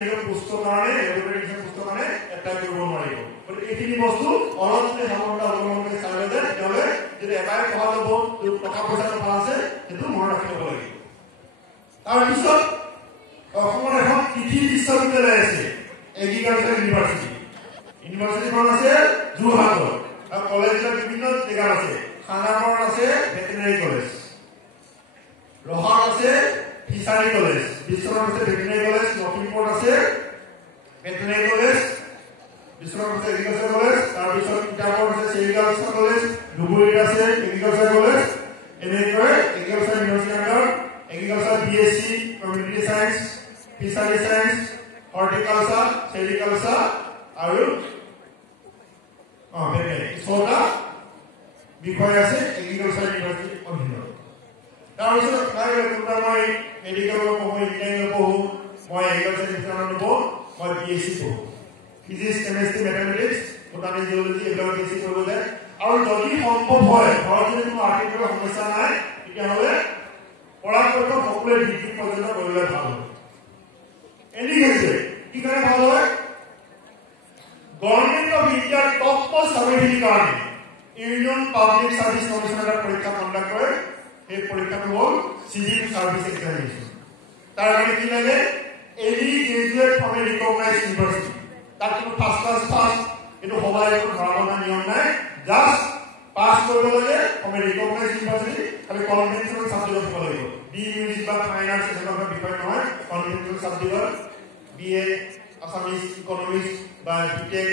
পুস্তক কাৰণে এডুকেশ্যন পুস্তক কাৰণে এপ্লাই কৰিব নোৱাৰিব গতিকে এইখিনি বস্তু অলপতে সামগ্ৰী অৱলম্বন চালে যে তেওঁলোকে যদি এবাৰ পঢ়া ল'ব টকা পইচা কথা আছে সেইটো মনত ৰাখিব লাগিব তাৰপিছত অসমৰ এখন কৃষি বিশ্ববিদ্যালয় আছে এগ্ৰিকালচাৰ ইউনিভাৰ্চিটিখন আছে যোৰহাটত আৰু কলেজৰ বিভিন্ন জেগাত আছে খানাপাৰাত আছে ভেটেনাৰী কলেজ ৰহাত আছে ফিচাৰী কলেজ বিশ্বনাথ আছে ভেটেনাৰী কলেজ লখিমপুৰত আছে ভেটেনাৰী কলেজ বিশ্বনাথ আছে এগ্ৰিকালচাৰ কলেজ তাৰপিছত কিতাপত আছে চেৰিকালচাৰ কলেজ ধুবুৰীত আছে এগ্ৰিকালচাৰ কলেজ এনেকৈ agriculture university agriculture BSc community science fishery science horticulture sericulture আৰু ভেটেনাৰী ছটা বিষয় আছে এগ্ৰিকালচাৰ ইউনিভাৰ্চিটিৰ অধীনত তাৰপিছত মই মেডিকেলৰ পঢ়ো ইঞ্জিনিয়াৰিং পঢ়ো মই এগ্ৰিকালচাৰ ডিপাৰ্টমেণ্ট পঢ়ো মই বিএসসি পঢ়ো physics chemistry mathematics botany geology এইবিলাক বিএসসি কৰিব যায় আৰু যদি সম্ভৱ হয় ঘৰত যদি কোনো আৰ্থিক সমস্যা নাই তেতিয়াহ'লে পৰাপক্ষত সকলোৱে ডিগ্ৰী পৰ্যন্ত কৰিলে ভাল হয় এনে হৈছে কি কাৰণে ভাল হয় গভৰ্ণমেণ্ট অফ ইণ্ডিয়াৰ টপ মোষ্ট চাকৰিখিনিৰ কাৰণে ইউনিয়ন পাব্লিক সাৰ্ভিস কমিশন এটা পৰীক্ষা কণ্ডাক্ট কৰে এই পৰীক্ষাটো হ'ল সিভিল সাৰ্ভিস এক্সামিনেশ্যন তাৰ কাৰণে কি লাগে any graduate from A recognised university তাত কোনো ফাৰ্ষ্ট ক্লাছ পাছ এইটো সবাই একো ধৰা নিয়ম নাই জাষ্ট পাছ কৰিব লাগে ফ্ৰম এ ৰিকগনাইজড ইউনিভাৰ্চিটি খালি কনভেনচনেল ছাবজেক্ট হ'ব লাগিব বি মিউজিক বা ফাইন আৰ্টছ এনেকুৱা বিষয় নহয় conventional subject BA Assamese economics বা বিটেক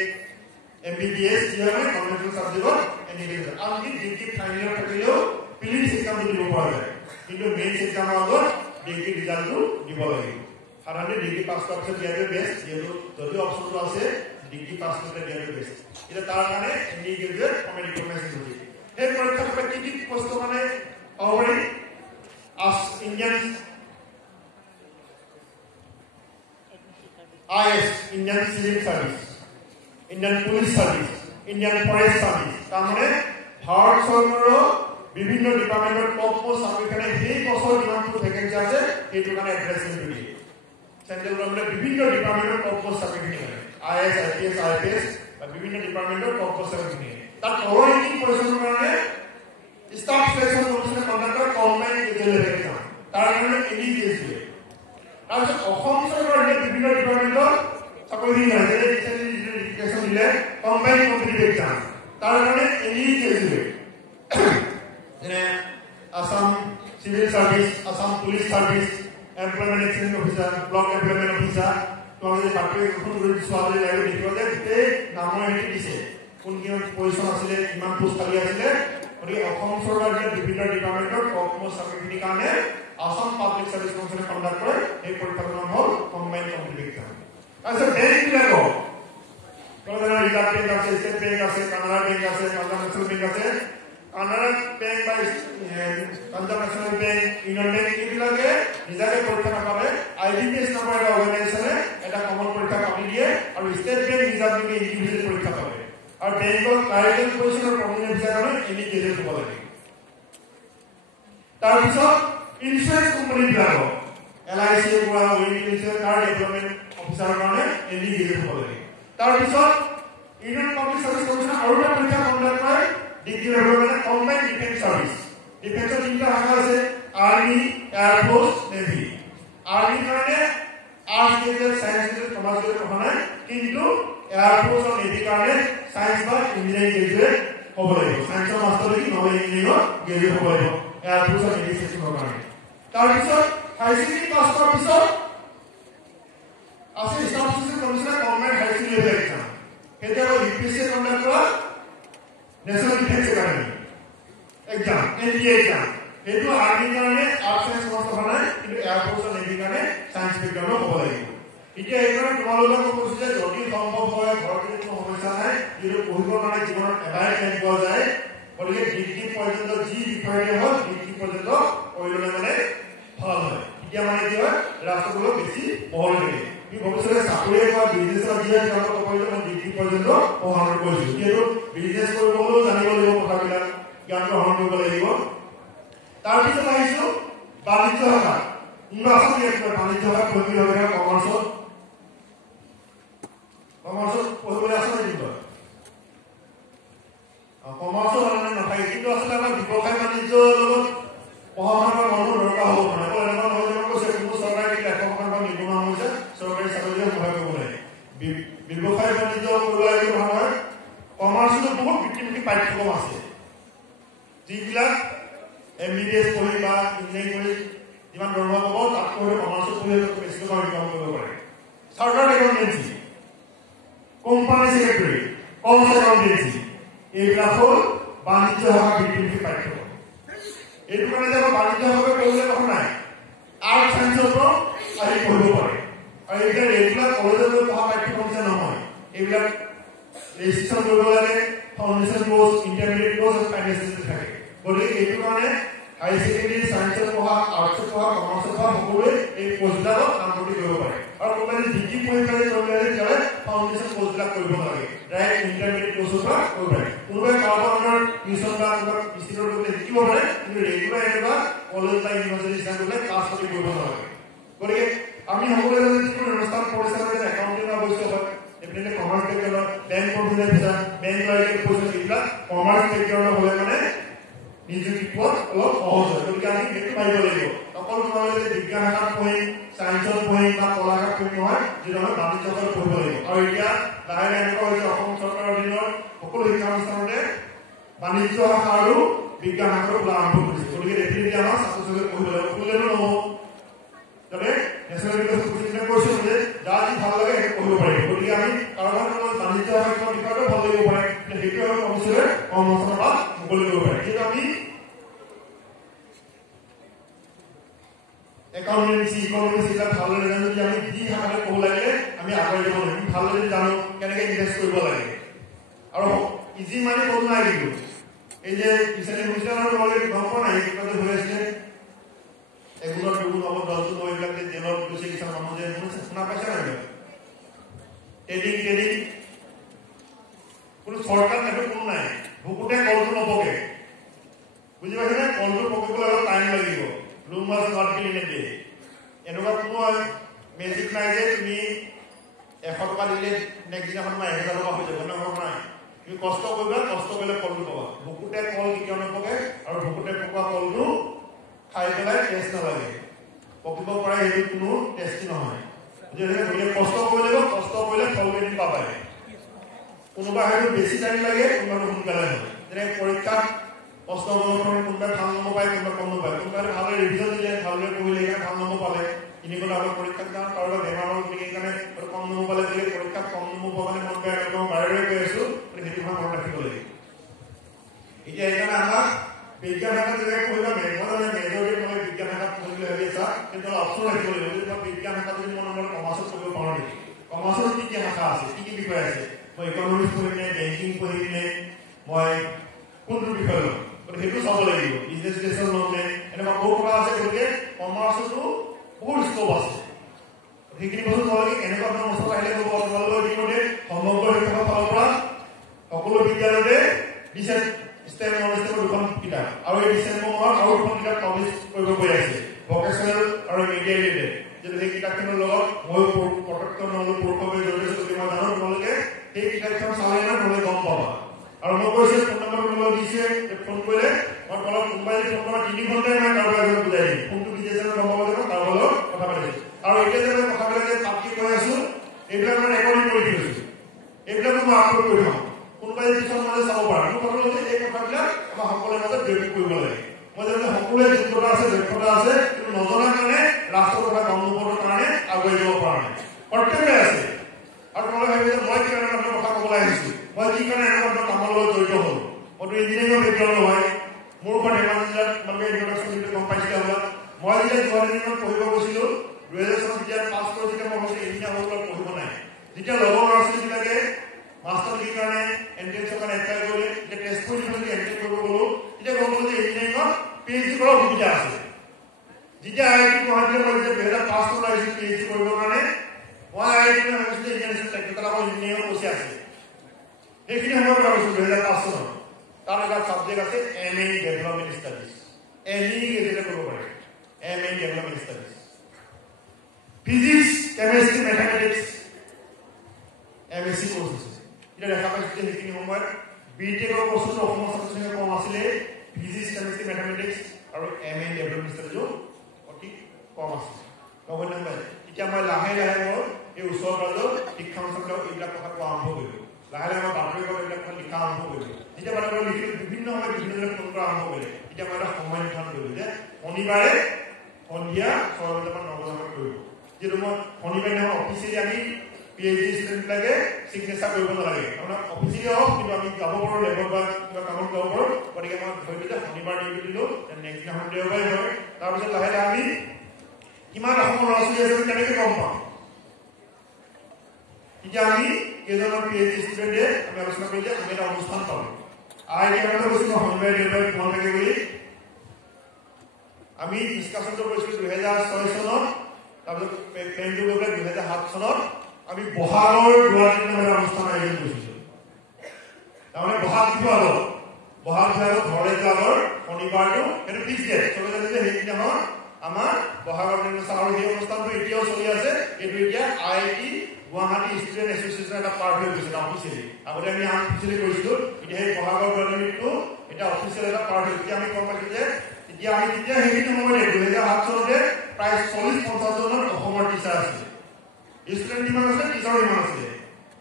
MBBS যিহেতু কনভেনচনেল ছাবজেক্ট এনেকৈ আমি ডিগ্ৰী ফাইনেল ইয়াৰ থাকিলেও প্ৰিলিমছ এক্সাম দিব পৰা যায় কিন্তু মেইনছ এক্সামৰ আগত ডিগ্ৰী ৰিজাল্টটো দিব লাগিব সাধাৰণতে ডিগ্ৰী পাছ কৰাৰ পিছত দিয়াটো বেষ্ট যিহেতু যদি অপশ্যনটো আছে ডিগ্ৰী পাছ কৰিলে দিয়াটো বেষ্ট এতিয়া তাৰ কাৰণে any graduate from A recognised university এই পৰীক্ষাৰ পৰা কি বস্তু মানে পাব পাৰি আছ Indian IS Indian civil service Indian police service Indian forest service তাৰমানে ভাৰত চৰকাৰৰ বিভিন্ন ডিপাৰ্টমেন্টৰ টপ মোষ্ট চাকৰিখানে সেই বছৰ যিমানটো ভেকেন্সি আছে সেইটো কাৰণে এডভাৰটাইজমেন্ট দিয়ে চেন্ট্ৰেল গভৰ্ণমেণ্টে বিভিন্ন ডিপাৰ্টমেন্টৰ টপ মোষ্ট চাকৰিখিনি কৰে IS IPS IPS বা বিভিন্ন ডিপাৰ্টমেন্টৰ টপ মোষ্ট চাকৰিখিনি তাৰ তলৰ ৰেংকিং পজিচনৰ কাৰণে ষ্টাফ সিলেকশ্যন কমিছনে কণ্ডাক্ট কৰে কম্বাইন্ড লেভেল এক্সাম তাৰ কাৰণে এনি দিয়ে তাৰপিছত অসম চৰকাৰৰ বিভিন্ন ডিপাৰ্টমেন্টৰ চাকৰিখিনি হয় যেনে ৰিচেণ্টলি দিলে কম্বাইন্ড কম্পিটিটিভ এক্সাম তাৰ কাৰণে এনি দিয়ে যেনে Assam civil service Assam police service employment exchange officer block employment officer তোমাদের বাকি এখন যদি সোয়ালে লাগে দেখিব যে গোটেই নামৰ হেৰি দিছে কোন কিমান পজিশন আছিলে কিমান পোষ্ট খালি আছিলে গতিকে অসম চৰকাৰৰ বিভিন্ন ডিপাৰ্টমেন্টৰ টপ মোষ্ট চাকৰিখিনিৰ কাৰণে আসাম পাব্লিক সাৰ্ভিস কমিশনে কণ্ডাক্ট কৰে এই পৰীক্ষাৰ নাম হ'ল কম্বাইন্ড কম্পিটিটিভ এক্সাম তাৰপিছত বেংকবিলাকৰ তোমাদের রিজার্ভ ব্যাংক আছে স্টেট ব্যাংক আছে কানাড়া ব্যাংক আছে পাঞ্জাব ন্যাশনাল ব্যাংক আছে কানাড়া ব্যাংক বা Punjab national bank union bank এইবিলাকে নিজাকে পৰীক্ষা নকৰে IBPS নামৰ এটা অৰ্গেনাইজেশ্যনে এটা কমন পৰীক্ষা পাতি দিয়ে আৰু ষ্টেট বেংক নিজাকে ইণ্ডিভিজুৱেল পৰীক্ষা কৰে আৰু বেংকৰ ক্লাৰিকেল পজিশনৰ প্ৰমিনেন্ট হিচাপে এনি গ্ৰেজুৱেট হ'ব লাগে তাৰপিছত ইনস্যুৰেঞ্চ কোম্পানীবিলাকৰ LIC পৰা উইণ্ড ইনস্যুৰেঞ্চ কাৰ ডেভেলপমেণ্ট অফিচাৰৰ কাৰণে এনি গ্ৰেজুৱেট হ'ব লাগে তাৰপিছত ইউনিয়ন পাব্লিক সাৰ্ভিস কমিশন আৰু এটা পৰীক্ষা কণ্ডাক্ট কৰে ডিগ্ৰী লেভেলৰ মানে কম্বাইন্ড ডিফেন্স সাৰ্ভিস ডিফেন্সৰ তিনিটা শাখা আছে army air force navy army কাৰণে arts graduate science graduate commerce graduate কথা নাই কিন্তু এয়াৰ ফোৰ্স আৰু নেভি কাৰণে সায়েন্স বা ইঞ্জিনিয়াৰিং গ্ৰেজুৱেট হ'ব লাগিব সায়েন্সৰ মাষ্টাৰ ডিগ্ৰী নহ'লে ইঞ্জিনিয়াৰিঙৰ গ্ৰেজুৱেট হ'ব লাগিব এয়াৰ ফোৰ্স আৰু নেভি সেকশ্যনৰ কাৰণে তাৰপিছত হাই ছেকেণ্ডেৰী পাছ কৰাৰ পিছত আছে স্টাফ সিলেকশ্যন কমিশনে কম্বাইন্ড হাই ছেকেণ্ডেৰী লেভেল এক্সাম এটা হল UPSC কন্ডাক্ট কৰা national defence academy exam NDA exam এটো আৰ্মি কাৰণে আৰ্টস সায়েন্স সমস্ত হয় কিন্তু এয়াৰ ফোৰ্স আৰু নেভি কাৰণে সায়েন্স বিজ্ঞান হ'ব লাগিব এতিয়া এইকাৰণে তোমালোকক কৈছো যে যদি সম্ভৱ হয় ঘৰতে কোনো সমস্যা নাই যদি পঢ়িব কাৰণে জীৱনত এবাৰ টাইম পোৱা যায় গতিকে ডিগ্ৰী পৰ্যন্ত যি বিষয়ে হ'ল ডিগ্ৰী পৰ্যন্ত কৰিলে মানে ভাল হয় এতিয়া মানে কি হয় ৰাষ্ট্ৰগুলো বেছি বহল থাকে কি ভৱিষ্যতে চাকৰি বা বিজনেছৰ দিয়া কাম কৰিলে মই ডিগ্ৰী পৰ্যন্ত পঢ়াৰ কৰিছো কিন্তু বিজনেছ কৰিবলৈ জানিব লাগিব কথাবিলাক জ্ঞান গ্ৰহণ কৰিব লাগিব তাৰপিছত আহিছো 22 হাজাৰ 19 বাণিজ্য বিভাগ কমাৰ্চত কমাৰ্চত পঢ়িবলৈ আছে কিন্তু কমাৰ্চৰ মানে নাথাকে কিন্তু আচলতে আমাৰ ব্যৱসায় বাণিজ্যৰ লগত পঢ়া শুনাৰ মানুহ দৰকাৰ হ'ব মানে এনেকুৱা নহয় যে কৈছে কোনো চৰকাৰে কিন্তু এশখন বা নিবনুৱা হৈছে চৰকাৰী চাকৰিয়ে সহায় কৰিব লাগে ব্যৱসায় বাণিজ্য কৰিব লাগে নহয় কমাৰ্চতো বহুত বৃত্তিমুখী পাঠ্যক্ৰম আছে যিবিলাক MBBS পঢ়ি বা ইঞ্জিনিয়াৰিং কৰি যিমান দৰমহা পাব তাতকৈ কমাৰ্চত পঢ়ি বেছি টকা ইনকাম কৰিব পাৰে chartered accountancy company secretary commerce accountancy এইবিলাক হ'ল বাণিজ্য শাখা বৃত্তিমুখী পাঠ্যক্ৰম এইটো কাৰণে যে বাণিজ্য শাখা পঢ়িলে কথা নাই আৰ্ট চাইন্সৰ পৰা আহি পঢ়িব পাৰে আৰু এইবিলাক ৰেগুলাৰ কলেজত পঢ়া পাঠ্যক্ৰম যে নহয় এইবিলাক ৰেজিষ্ট্ৰেশ্যন কৰিব লাগে ফাউণ্ডেশ্যন কোৰ্চ ইণ্টাৰমিডিয়েট কোৰ্চ আৰু ফাইনেন্সিয়েল থাকে গতিকে এইটো কাৰণে হাই ছেকেণ্ডেৰী চাইন্সত পঢ়া আৰ্টছত পঢ়া কমাৰ্চত পঢ়া সকলোৱে এই কোৰ্চবিলাকত নামভৰ্তি কৰিব পাৰে আৰু কোনোবাই ডিগ্ৰী পৰীক্ষা কৰিবলৈ তেতিয়াহ'লে ফাউণ্ডেশ্যন কোৰ্চবিলাক কৰিব নালাগে ডাইৰেক্ট ইণ্টাৰমিডিয়েট কোৰ্চৰ পৰা কৰিব পাৰে কোনোবাই কাৰোবাৰ আপোনাৰ টিউশ্যন বা কোনোবা ইনষ্টিটিউটত গৈ শিকিব পাৰে কিন্তু ৰেগুলাৰ এনেকুৱা কলেজ বা ইউনিভাৰ্চিটি হিচাপে ক্লাছ কৰি কৰিব নালাগে গতিকে আমি সকলোৱে যিকোনো অনুষ্ঠান পৰিচালনা একাউণ্টিং আৱশ্যক হয় এইপিনে কমাৰ্চ বেকগ্ৰাউণ্ড বেংক পঢ়িলে পিছা বেংক লাইকে পইচা এইবিলাক কমাৰ্চ বেকগ্ৰাউণ্ড হ'লে মানে নিযুক্তি পোৱাত অলপ সহজ হয় গতিকে আমি সেইটো ভাবিব লাগিব অকল তোমালোকে বিজ্ঞান শাখাত পঢ়ি চাইন্সত পঢ়ি বা কলা শাখাত পঢ়ি নহয় যিটো আমি বাণিজ্য শাখাত পঢ়িব লাগিব আৰু এতিয়া লাহে লাহে এনেকুৱা হৈছে অসম চৰকাৰৰ অধীনৰ সকলো শিক্ষানুষ্ঠানতে বাণিজ্য শাখা আৰু বিজ্ঞান শাখাৰ খোলা আৰম্ভ কৰিছে গতিকে ডেফিনেটলি আমাৰ ছাত্ৰ ছাত্ৰীক পঢ়িব লাগিব পঢ়িলেনো নহ'ব তাতে নেশ্যনেল এডুকেশ্যন পলিচিয়ে কৈছে যে যাৰ যি ভাল লাগে সেইটো পঢ়িব পাৰিব গতিকে আমি কাৰোবাৰ বাণিজ্য শাখাৰ বিষয়টো ভাল লাগিব পাৰে সেইটো আৰু কমিছিলে কৰ্মস্থানৰ পৰা মুকলি কৰিব পাৰে যিহেতু আমি একাউণ্টেঞ্চি ইকনমিক্স এইবিলাক ভালদৰে জানো যে আমি যি শাখাতে পঢ়িব লাগে আমি আগুৱাই যাব লাগিব ভালদৰে জানো কেনেকৈ ইনভেষ্ট কৰিব লাগে আৰু ইজি মানে ক'তো নাই কিন্তু এই যে পিছালি হৈছিলে আৰু তোমালোকে গম পোৱা নাই কিবাতে হৈ আছিলে এগুণৰ দুগুণ হ'ব 10 গুণ এইবিলাক যে জেলত গৈছে কিছুমান মানুহ যে শুনা পাইছে নাই ট্ৰেডিং কোনো চৰকাৰ সেইটো কোনো নাই ভুকুতে কলটো নপকে বুজি পাইছেনে কলটো পকিবলৈ অলপ টাইম লাগিব room was not bill in a day এনেকুৱা কোনো মেজিক নাই যে তুমি 100 টকা দিলে নেক্সট দিনাখন 1000 টকা হৈ যাব নাই তুমি কষ্ট কৰিবা কষ্ট কৰিলে ফলটো পাবা ভুকুতে কল কেতিয়াও নপকে আৰু ভুকুতে পকোৱা কলটো খাই পেলাই টেষ্ট নালাগে পকিব পাৰে সেইটো কোনো টেষ্টি নহয় গতিকে কষ্ট কৰিলে ফলটো এদিন পাবাই কোনোবা হয়তো বেছি টাইম লাগে কোনোবাটো সোনকালে হয় যেনে পৰীক্ষাত কষ্ট অনুসৰণ কোনোবাই ভাল নম্বৰ পায় কোনোবাই কম নম্বৰ পায় কোনোবাই ভালদৰে ৰিভিজন দিলে ভালদৰে পঢ়িলে সেইকাৰণে ভাল নম্বৰ পালে কিনিবলৈ আগত পৰীক্ষাত কাৰণ কাৰোবাৰ বেমাৰ হ'ল সেইকাৰণে কম নম্বৰ পালে বুলি পৰীক্ষাত কম নম্বৰ পোৱা মানে মন বেয়া একদম বাৰে বাৰে কৈ আছো সেইটো কথা মনত ৰাখিব লাগিব এতিয়া সেইকাৰণে আমাক বিজ্ঞান শাখাত যেনেকৈ পঢ়িবা মেজৰিটি মই বিজ্ঞান শাখাত পঢ়িবলৈ ভাবি আছা কিন্তু অপশ্যন ৰাখিব লাগিব যদি মই বিজ্ঞান শাখাত যদি মই নম্বৰ কমাৰ্চত পঢ়িব পাৰোঁ নেকি কমাৰ্চত কি কি শাখা আছে কি বিষয় আছে মই ইকনমিক্স পঢ়িম নে বেংকিং পঢ়িম নে মই কোনটো বিষয় ল'ম গতিকে সেইটো চাব লাগিব বিজনেছ ৰিলেশ্যন ল'ম নে এনেকুৱা বহুত কথা আছে গতিকে কমাৰ্চতো বহুত স্কোপ আছে সেইখিনি বস্তু তোমালোকে কেনেকুৱা ধৰণৰ বস্তু আহিলে হ'ব তোমালোকৰ ইতিমধ্যে সমগ্ৰ শিক্ষকৰ ফালৰ পৰা সকলো বিদ্যালয়তে দিছে ষ্টেম নলেজৰ দুখন কিতাপ আৰু এই ডিচেম্বৰৰ আৰু দুখন কিতাপ পাব্লিছ কৰিব গৈ আছে ভকেশ্যনেল আৰু মিডিয়া ৰিলেটেড যদি সেই কিতাপখনৰ লগত মই প্ৰত্যক্ষ নহ'লেও পৰোক্ষভাৱে জড়িত আছোঁ মই জানো তোমালোকে সেই কিতাপখন চালে না তোমালোকে গম পাবা আৰু মই কৈছোঁ ফোন নম্বৰ তোমালোকক দিছে ফোন কৰিলে মই তোমালোক কোনোবাই যদি ফোন কৰা 3 ঘণ্টাই মই কাৰোবাৰ এজনক বুজাই দিম ফোনটো কি আছে গম পাব লাগিব কাৰোবাৰ লগত কথা পাতিছোঁ আৰু এতিয়া যে মই কথাবিলাক যে পাতি কৈ আছোঁ এইবিলাক মই ৰেকৰ্ডিং কৰি থৈছোঁ এইবিলাকো মই আপলোড কৰি থওঁ কোনোবাই পিছত মানে চাব পাৰে মোৰ কথা হ'ল এই কথাবিলাক আমাৰ সকলোৰে মাজত বিয়পি কৰিব লাগে মই জানো সকলোৱে যোগ্যতা আছে দক্ষতা আছে কিন্তু নজনাৰ কাৰণে ৰাষ্ট্ৰৰ কথা গম নোপোৱাৰ কাৰণে আগুৱাই যাব পৰা নাই প্ৰত্যেকৰে আছে আৰু তোমালোকে ভাবি যে মই কি কাৰণে আপোনাৰ কথা ক'বলৈ আহিছোঁ মই কি কাৰণে এনেকুৱা কামৰ লগত জড়িত হ'লোঁ মইতো ইঞ্জিনিয়াৰিঙৰ বেকগ্ৰাউণ্ড নহয় মোৰ ওপৰত ধেমাজি জিলাত তোমালোকে ইণ্ট্ৰডাকশ্যন দিওঁতে গম পাইছিলে হ'বা মই যেতিয়া গুৱাহাটীত পঢ়িব গৈছিলোঁ 2000 চনত যেতিয়া পাছ কৰি যেতিয়া মই কৈছোঁ ইঞ্জিনিয়াৰ হ'বলৈ পঢ়িব নাই যেতিয়া লগৰ ল'ৰা ছোৱালীবিলাকে মাষ্টাৰ ডিগ্ৰীৰ কাৰণে এণ্ট্ৰেন্সৰ কাৰণে এপ্লাই কৰিলে যেতিয়া তেজপুৰ ইউনিভাৰ্চিটি এণ্ট্ৰি কৰিব গ'লোঁ তেতিয়া গম পালোঁ যে ইঞ্জিনিয়াৰিঙত PhD কৰাৰ সুবিধা আছে যেতিয়া IIT গুৱাহাটীলৈ মই যেতিয়া 2005 চনত আহিছোঁ PhD কৰিবৰ কাৰণে মই IIT ভাবিছিলোঁ ইঞ্জিনিয়াৰিং টেকনিকেল আকৌ ইঞ্জিনিয়াৰিঙৰ পইচা আছে সেইখিনি সময়ত ভাবিছোঁ 2005 চনত তাৰ এটা ছাবজেক্ট আছে MA ডেভেলপমেণ্ট ষ্টাডিজ যেতিয়া কৰিব পাৰে MA development studies physics chemistry mathematics MSc এতিয়া দেখা পাইছো যে সেইখিনি সময়ত বিটেকৰ কোৰ্চটো অসমৰ ছাত্ৰ-ছাত্ৰীৰ কম আছিলে ফিজিক্স কেমিষ্ট্ৰি মেথমেটিক্স আৰু এমএ লেভেলৰ ষ্টুডেণ্টটো অতি কম আছিল নগণ্য হয় এতিয়া মই লাহে লাহে মোৰ এই ওচৰ পাজৰ শিক্ষানুষ্ঠানবিলাক এইবিলাক কথা কোৱা আৰম্ভ কৰিলোঁ লাহে লাহে মই বাতৰি কাকত এইবিলাক কথা লিখা আৰম্ভ কৰিলোঁ যেতিয়া বাতৰি লিখিলোঁ বিভিন্ন সময়ত বিভিন্নজনে ফোন কৰা আৰম্ভ কৰিলে এতিয়া মই এটা সময় নিৰ্ধাৰণ কৰিলোঁ যে শনিবাৰে সন্ধিয়া 6 বজাৰ পৰা 9 বজালৈ কৰিব যিহেতু মই শনিবাৰে দিনা অফিচিয়েলি আমি PhD ষ্টুডেণ্টবিলাকে চিগনেচাৰ কৰিব নালাগে আপোনাৰ অফিচিয়েলি হওক কিন্তু আমি যাব পাৰোঁ লেবৰ বা কিবা কামত যাব পাৰোঁ গতিকে মই ধৰিলোঁ যে শনিবাৰ দিনটো দিলোঁ নেক্সট দিনাখন দেওবাৰে হয় তাৰপিছত লাহে লাহে আমি কিমান অসমৰ ল'ৰা ছোৱালী আছে কেনেকৈ গম পাম এতিয়া আমি কেইজনমান PhD ষ্টুডেণ্টে আমি আলোচনা কৰিলে আমি এটা অনুষ্ঠান পালোঁ এতিয়া কৈছোঁ মই শনিবাৰে দেওবাৰে মন থাকে বুলি আমি ডিছকাশ্যনটো কৰিছিলোঁ 2006 চনত তাৰপিছত প্লেনটো গৈ পেলাই 2007 চনত আমি বহাগৰ গুৱাহাটীত নামেৰে অনুষ্ঠান আয়োজন কৰিছিলোঁ তাৰমানে বহাগ বিহু আগত ঘৰলৈ যোৱা আগৰ শনিবাৰটো সেইটো ফিক্স ডেট চবে জানে যে সেইদিনাখন আমাৰ বহাগৰ দিন আৰু সেই অনুষ্ঠানটো এতিয়াও চলি আছে এইটো এতিয়া IIT গুৱাহাটী ষ্টুডেণ্ট এছ'চিয়েশ্যন এটা পাৰ্ট হৈ গৈছিলে অফিচিয়েলি আগতে আমি আনঅফিচিয়েলি কৰিছিলোঁ এতিয়া সেই বহাগৰ দিনটো এটা অফিচিয়েল এটা পাৰ্ট হৈ এতিয়া আমি গম পাইছোঁ যে এতিয়া আমি তেতিয়া সেইখিনি সময়তে 2007 চনতে প্ৰায় 40-50 জনৰ অসমৰ টিচাৰ আছিলে ষ্টুডেণ্ট কিমান আছিলে টিচাৰো ইমান আছিলে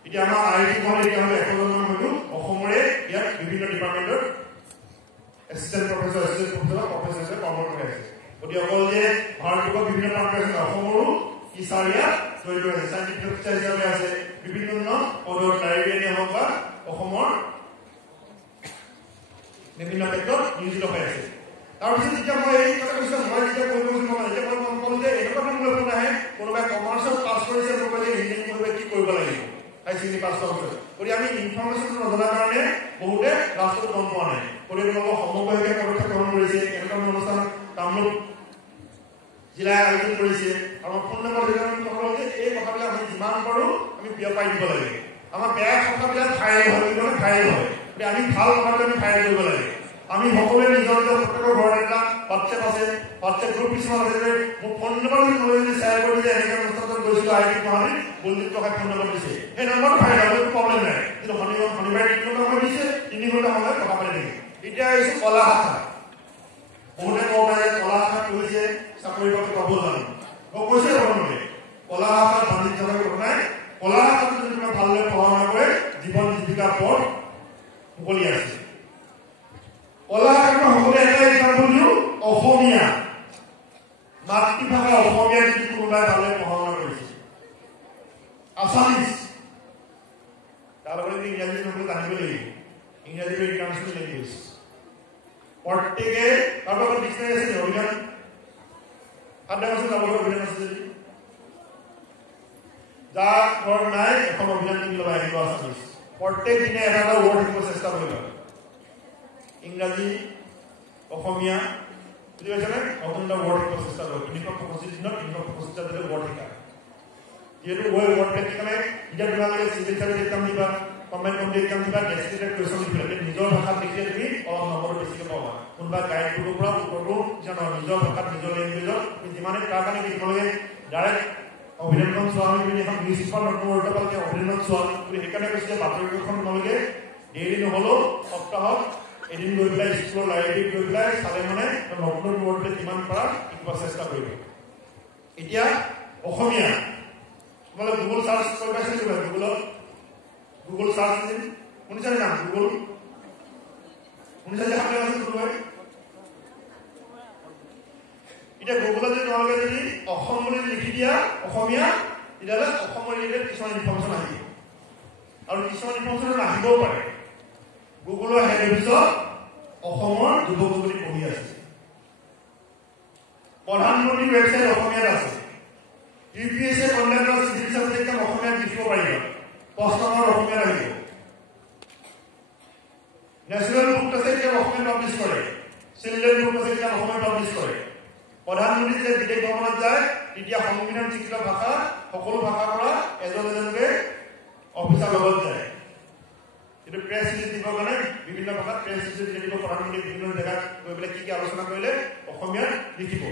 এতিয়া আমাৰ IIT গুৱাহাটী এতিয়া হ'লে 100 জনমান হয়তো অসমৰে ইয়াত বিভিন্ন ডিপাৰ্টমেণ্টৰ এছিষ্টেণ্ট প্ৰফেচৰ হিচাপে কৰ্মৰত হৈ আছে গতিকে অকল যে ভাৰতবৰ্ষৰ বিভিন্ন প্ৰান্তৰ আছে অসমৰো টিচাৰ ইয়াত জড়িত আছে চাইণ্টিফিক টিচাৰ হিচাপে আছে বিভিন্ন পদৰ লাইব্ৰেৰিয়ানে হওক বা অসমৰ বিভিন্ন ক্ষেত্ৰত নিয়োজিত হৈ আছে তাৰপিছত যেতিয়া মই এই কথা কৈছোঁ মই যেতিয়া কৰিব খুজিব এতিয়া মই গম পালোঁ যে এনেকুৱা ধৰণৰ ফোন আহে কোনোবাই কমাৰ্চত পাছ কৰিছে কোনোবাই ইঞ্জিনিয়াৰিং কৰিব কি কৰিব লাগিব হাই ছেকেণ্ডেৰী পাছ কৰাৰ পিছত গতিকে আমি ইনফৰ্মেশ্যনটো নজনাৰ কাৰণে বহুতে লাষ্টত গম পোৱা নাই গতিকে তেওঁলোকক সমগ্ৰভাৱে পদক্ষেপ গ্ৰহণ কৰিছে এনেকুৱা অনুষ্ঠান কামৰূপ জিলাই আয়োজন কৰিছে আৰু ফোন নম্বৰ যে এই কথাবিলাক আমি যিমান পাৰোঁ আমি বিয়পাই দিব লাগে আমাৰ বেয়া কথাবিলাক ভাইৰেল হয় গতিকে আমি ভাল কথাবিলাক আমি ভাইৰেল কৰিব লাগে আমি সকলোৱে নিজৰ নিজৰ প্ৰত্যেকৰ ঘৰত এটা হোৱাটছএপ আছে হোৱাটছএপ গ্ৰুপ কিছুমান আছে যে মোক ফোন নম্বৰ যদি শ্বেয়াৰ কৰি যে এনেকৈ অনুষ্ঠানত গৈছিলোঁ IIT গুৱাহাটীত বলজিৎ টকাই ফোন নম্বৰ দিছে সেই নম্বৰটো ভাইৰেল হয় প্ৰব্লেম নাই কিন্তু শনিবাৰে 3 ঘণ্টা সময় দিছে 3 ঘণ্টা সময় কথা পাতি থাকিম এতিয়া আহিছোঁ কলা শাখা বহুতে ক'ব পাৰে কলা শাখা কৰিছে চাকৰি বাকৰি পাব জানো মই কৈছে প্ৰথমতে কলা শাখাৰ বাণিজ্য কথা নাই কলা শাখাটো যদি তোমাৰ ভালদৰে পঢ়া শুনা কৰে জীৱন জীৱিকাৰ পথ মুকলি আছে কলা শাখাৰ সকলোৱে এটা এক্সাম্পল দিওঁ অসমীয়া মাতৃভাষা অসমীয়া যদি কোনোবাই ভালদৰে পঢ়া শুনা কৰিছে আছামিজ তাৰ লগতে ইংৰাজী সকলো জানিব লাগিব ইংৰাজী ইণ্টাৰনেশ্যনেল লেংগুৱেজ প্ৰত্যেকে তাৰ লগত ডিক্সনাৰী আছে অভিধান অভিধান আছে যদি যাৰ ঘৰত নাই এখন অভিধান কিনি ল'বা আহিব আছামিজ প্ৰত্যেক দিনে এটা এটা ৱৰ্ড শিকিব চেষ্টা কৰিবা ইংৰাজী অসমীয়া বুজি পাইছেনে নতুন এটা ৱৰ্ড শিকিব চেষ্টা কৰিবা 365 দিনত 365টা দিলে ৱৰ্ড শিকা যিহেতু ৱৰ্ড প্ৰেক্টিকেলে এতিয়া তোমালোকে চিভিল চাৰ্ভিচ এক্সাম দিবা কম্বাইন কম্পিটিটিভ এক্সাম দিবা ডেস্টিনেটেড কুৱেশ্যন লিখিবা নিজৰ ভাষাত লিখিলে তুমি অলপ নম্বৰ বেছিকৈ পাবা কোনোবা গাইড বুকৰ পৰা উত্তৰটো জানো নিজৰ ভাষাত নিজৰ লেংগুৱেজত তুমি যিমানে তাৰ কাৰণে কি তোমালোকে ডাইৰেক্ট অভিধানখন চোৱা আমি এখন নিউজ পেপাৰ নতুন ৱৰ্ড পালকে অভিধানত চোৱা বুলি সেইকাৰণে কৈছিলে বাতৰিখন তোমালোকে ডেইলি নহ'লেও সপ্তাহত এদিন গৈ পেলাই স্কুলৰ লাইব্ৰেৰীত গৈ পেলাই চালে মানে নতুন ৱৰ্ড কিমান পাৰা শিকিব চেষ্টা কৰিব এতিয়া অসমীয়া তোমালোকে গুগল চাৰ্চ কৰি পাইছে নেকি গুগল চাৰ্চ ইঞ্জিন শুনিছানে নাম গুগল শুনিছা যে সামনে আছে কোনোবাই এতিয়া গুগলত যদি তোমালোকে যদি অসম বুলি লিখি দিয়া অসমীয়া তেতিয়াহ'লে অসমৰ ৰিলেটেড কিছুমান ইনফৰ্মেশ্যন আহিব আৰু কিছুমান ইনফৰ্মেশ্যন নাহিবও পাৰে গুগলৰ হেড অফিচত অসমৰ যুৱক যুৱতী পঢ়ি আছে প্ৰধানমন্ত্ৰীৰ ৱেবছাইট অসমীয়াত আছে UPSC কণ্ডাক্ট কৰা চিভিল চাৰ্ভিচ এক্সাম অসমীয়াত লিখিব পাৰিবা প্ৰশ্নৰ অসমীয়াত আহিব নেশ্যনেল বুক আছে এতিয়া অসমীয়াত পাব্লিছ কৰে চিলড্ৰেন বুক আছে এতিয়া অসমীয়াত পাব্লিছ কৰে প্ৰধানমন্ত্ৰী যেতিয়া বিদেশ ভ্ৰমণত যায় তেতিয়া সংবিধান স্বীকৃত ভাষা সকলো ভাষাৰ পৰা এজনকে অফিচাৰ লগত যায় কিন্তু প্ৰেছ ৰিলিজ দিবৰ কাৰণে বিভিন্ন ভাষাত প্ৰেছ ৰিলিজ দিব প্ৰধানমন্ত্ৰী বিভিন্ন জেগাত গৈ পেলাই কি আলোচনা কৰিলে অসমীয়াত লিখিব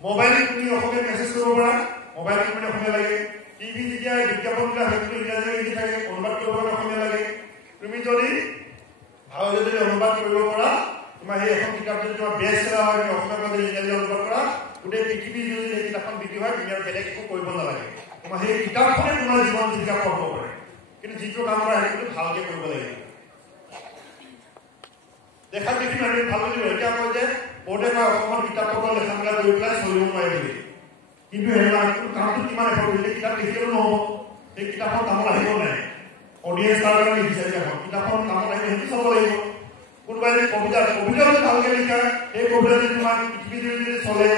মোবাইল তুমি অসমীয়াত মেছেজ কৰিব পাৰা মোবাইল তুমি অসমীয়া লাগে টিভি যেতিয়া বিজ্ঞাপনবিলাক হয়তো ইংৰাজী লিখি থাকে ভাগত অসমীয়া লাগে তুমি যদি ভালদৰে যদি অনুবাদ কৰিব পৰা তোমাৰ সেই এখন কিতাপ যদি তোমাৰ বেষ্ট চেলাৰ হয় তুমি অসমীয়া যদি ইংৰাজী অনুবাদ কৰা গোটেই পৃথিৱী যদি সেই কিতাপখন বিক্ৰী হয় তুমি আৰু বেলেগ একো কৰিব নালাগে তোমাৰ সেই কিতাপখনে তোমাৰ জীৱন জীৱিকা পাব পাৰে কিন্তু যিটো কাম কৰা সেইটো ভালকৈ কৰিব লাগিব দেখাত দেখি মানুহে ভাল লাগিব এতিয়া কয় যে বহুতে কয় অসমৰ কিতাপখন লেখাবিলাক লৈ পেলাই চলিব নোৱাৰে বুলি কিন্তু কামটো কিমান এফৰ্ট কৰিলে কিতাপ লিখিলেও নহ'ব সেই কিতাপখন কামত আহিব নাই অডিয়েঞ্চ তাৰ কাৰণে লিখিছে কিতাপখন কামত আহিব সেইটো চাব লাগিব কোনোবাই যদি কবিতা যদি ভালকৈ লিখা সেই কবিতা যদি তোমাৰ পৃথিৱী যদি চলে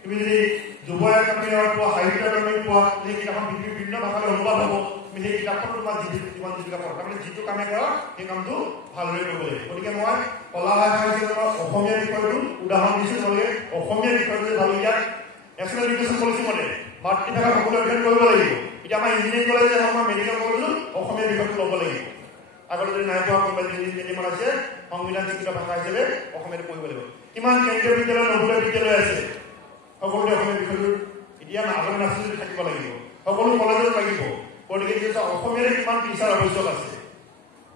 তুমি যদি যুৱ একাডেমী পোৱা সাহিত্য একাডেমী পোৱা সেই কিতাপখন পৃথিৱীৰ বিভিন্ন ভাষালৈ অনুবাদ হ'ব তুমি সেই কিতাপখন তোমাৰ জীৱন জীৱিকা পঢ়া তাৰমানে যিটো কামে কৰা সেই কামটো ভালদৰে কৰিব লাগিব গতিকে মই কলা ভাষা হিচাপে অসমীয়া বিষয়টো উদাহৰণ দিছোঁ গতিকে অসমীয়া বিষয়টো ভাবি ইয়াত নেশ্যনেল এডুকেশ্যন পলিচি মতে মাতৃভাষা সকলো অধ্যয়ন কৰিব লাগিব এতিয়া আমাৰ ইঞ্জিনিয়াৰিং কলেজে আমাৰ মেডিকেল কলেজত অসমীয়া বিষয়টো ল'ব লাগিব আগতে যদি নাই পোৱা কোনোবা মিডিয়ামত আছে সংবিধান স্বীকৃত ভাষা হিচাপে অসমীয়াটো পঢ়িব লাগিব কিমান কেন্দ্ৰীয় বিদ্যালয় নৱোদয় বিদ্যালয় আছে সকলোতে অসমীয়া বিষয়টো এতিয়া আগতে নাছিল যদি থাকিব লাগিব সকলো কলেজত লাগিব গতিকে অসমীয়াৰে কিমান টিচাৰ আৱশ্যক আছে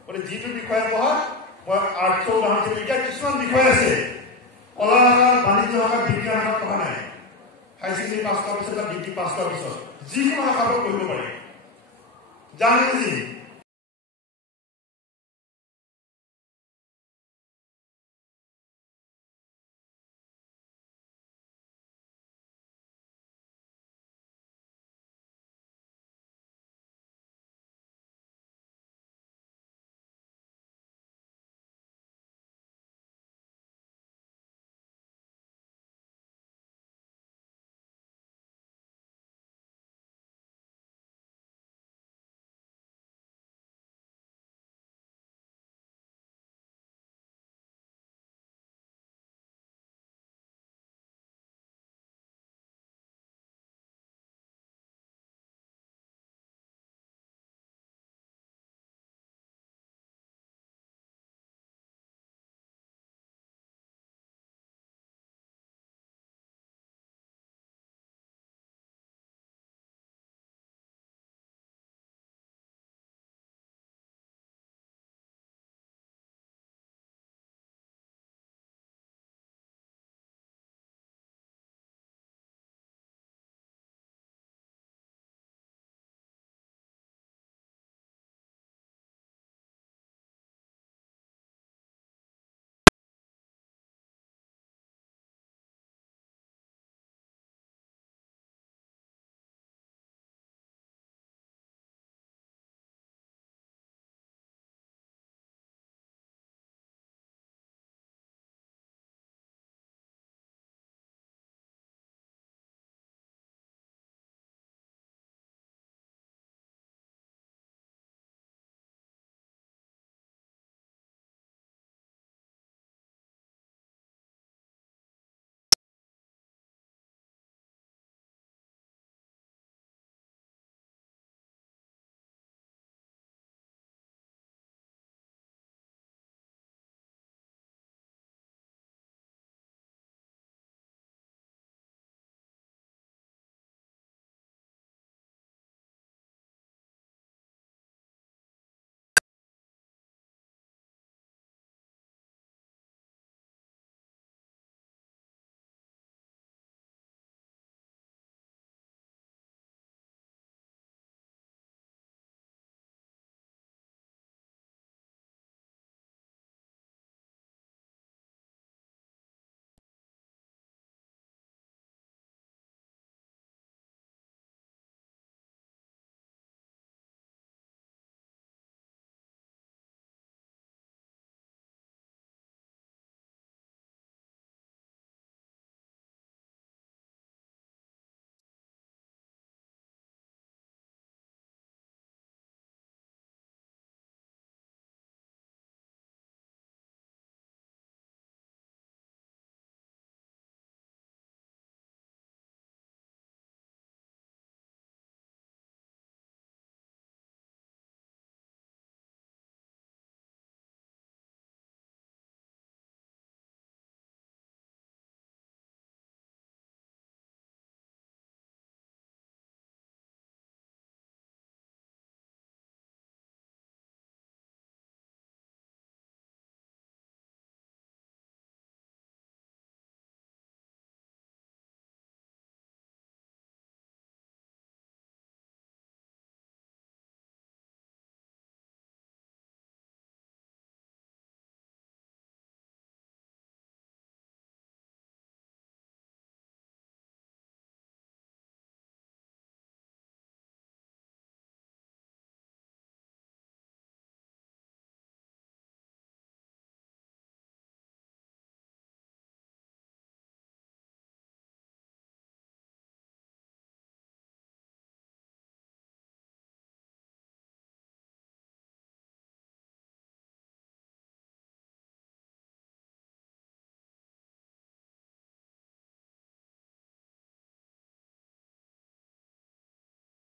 গতিকে যিটো বিষয়ে পঢ়া মই আৰ্টছৰ উদাহৰণ দিছোঁ এতিয়া কিছুমান বিষয় আছে কলা শাখা বাণিজ্য শাখা বিজ্ঞান শাখাত পঢ়া নাই হাই ছেকেণ্ডেৰী পাছ কৰাৰ পিছত বা ডিগ্ৰী পাছ কৰাৰ পিছত যিকোনো শাখাত পঢ়িব পাৰে জানি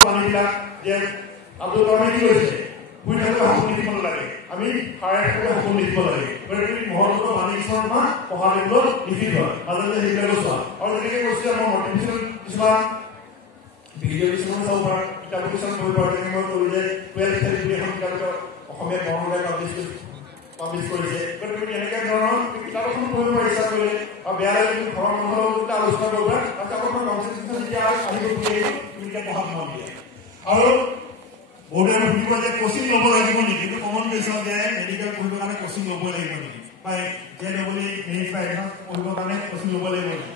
পানীবিলাক যে আব্দুল কালামে কি কৈছে শুই থাকিলে সপোন দেখিব লাগে আমি সাৰে থাকিলে সপোন দেখিব লাগে গতিকে মহৎ বাণী শৰ্মা পঢ়া টেবুলত লিখি থয় মাজতে সেইবিলাক চোৱা আৰু যেনেকৈ কৈছে আমাৰ মটিভেশ্যন কিছুমান ভিডিঅ' কিছুমান চাব পাৰা কিতাপ কিছুমান পঢ়িব পাৰা তেনেকৈ মই ক'লো যে 12 এখন কিতাপ অসমীয়া গণমাধ্যমে পাব্লিছ কৰিছে গতিকে এনেকৈ ধৰণৰ কিতাপ এখন পঢ়িব ইচ্ছা কৰিলে আৰু বেয়া লাগিলে ঘৰৰ মানুহৰ লগত আলোচনা কৰিবা তাৰপিছত আপোনাৰ কনচেনট্ৰেশ্যন যেতিয়া আহিব বুলি তুমি এতিয়া পঢ়াত মন দিয়ে আৰু বহুতে সুধিব যে কোচিং ল'ব লাগিব নেকি কিন্তু কমন কৈছে যে মেডিকেল পঢ়িবৰ কাৰণে কোচিং ল'ব লাগিব নেকি বা যে ল'বলৈ মেৰিট বা এক্সাম পঢ়িবৰ কাৰণে কোচিং ল'ব লাগিব নেকি